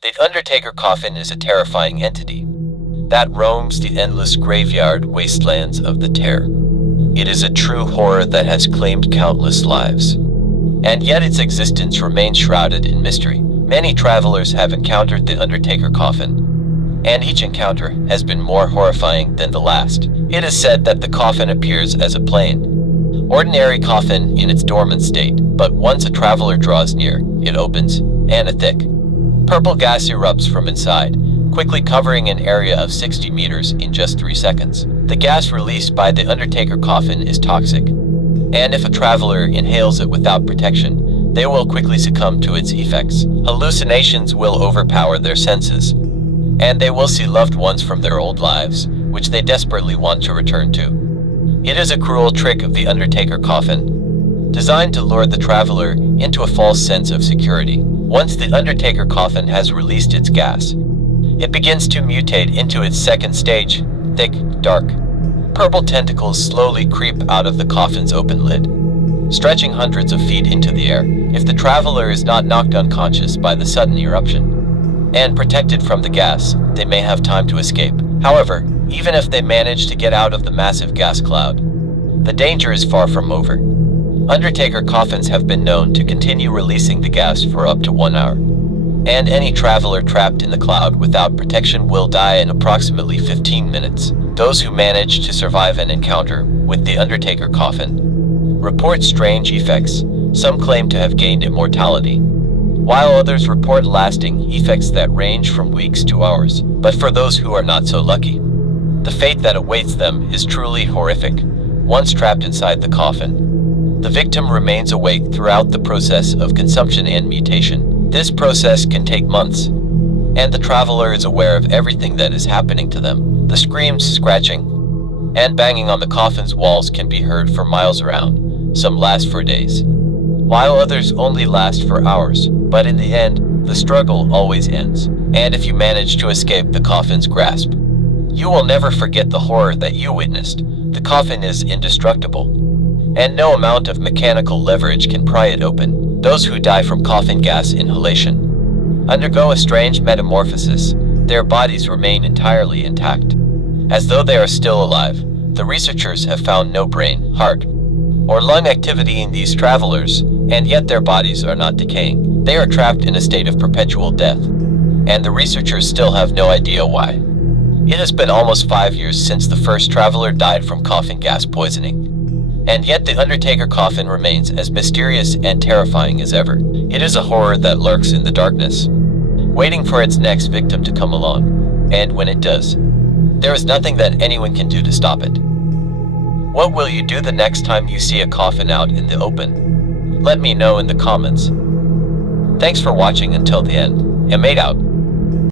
The Undertaker coffin is a terrifying entity that roams the endless graveyard wastelands of the terror. It is a true horror that has claimed countless lives, and yet its existence remains shrouded in mystery. Many travelers have encountered the Undertaker coffin, and each encounter has been more horrifying than the last. It is said that the coffin appears as a plain, ordinary coffin in its dormant state, but once a traveler draws near, it opens, and a thick, purple gas erupts from inside, quickly covering an area of 60 meters in just 3 seconds. The gas released by the Undertaker coffin is toxic, and if a traveler inhales it without protection, they will quickly succumb to its effects. Hallucinations will overpower their senses, and they will see loved ones from their old lives, which they desperately want to return to. It is a cruel trick of the Undertaker coffin, designed to lure the traveler into a false sense of security. Once the Undertaker coffin has released its gas, it begins to mutate into its second stage. Thick, dark, purple tentacles slowly creep out of the coffin's open lid, stretching hundreds of feet into the air. If the traveler is not knocked unconscious by the sudden eruption and protected from the gas, they may have time to escape. However, even if they manage to get out of the massive gas cloud, the danger is far from over. Undertaker coffins have been known to continue releasing the gas for up to 1 hour, and any traveler trapped in the cloud without protection will die in approximately 15 minutes. Those who manage to survive an encounter with the Undertaker coffin report strange effects. Some claim to have gained immortality, while others report lasting effects that range from weeks to hours. But for those who are not so lucky, the fate that awaits them is truly horrific. Once trapped inside the coffin, the victim remains awake throughout the process of consumption and mutation. This process can take months, and the traveler is aware of everything that is happening to them. The screams, scratching, and banging on the coffin's walls can be heard for miles around. Some last for days, while others only last for hours. But in the end, the struggle always ends. And if you manage to escape the coffin's grasp, you will never forget the horror that you witnessed. The coffin is indestructible, and no amount of mechanical leverage can pry it open. Those who die from coffin gas inhalation undergo a strange metamorphosis. Their bodies remain entirely intact, as though they are still alive. The researchers have found no brain, heart, or lung activity in these travelers, and yet their bodies are not decaying. They are trapped in a state of perpetual death, and the researchers still have no idea why. It has been almost 5 years since the first traveler died from coffin gas poisoning, and yet the Undertaker coffin remains as mysterious and terrifying as ever. It is a horror that lurks in the darkness, waiting for its next victim to come along, and when it does, there is nothing that anyone can do to stop it. What will you do the next time you see a coffin out in the open? Let me know in the comments. Thanks for watching until the end. Made out.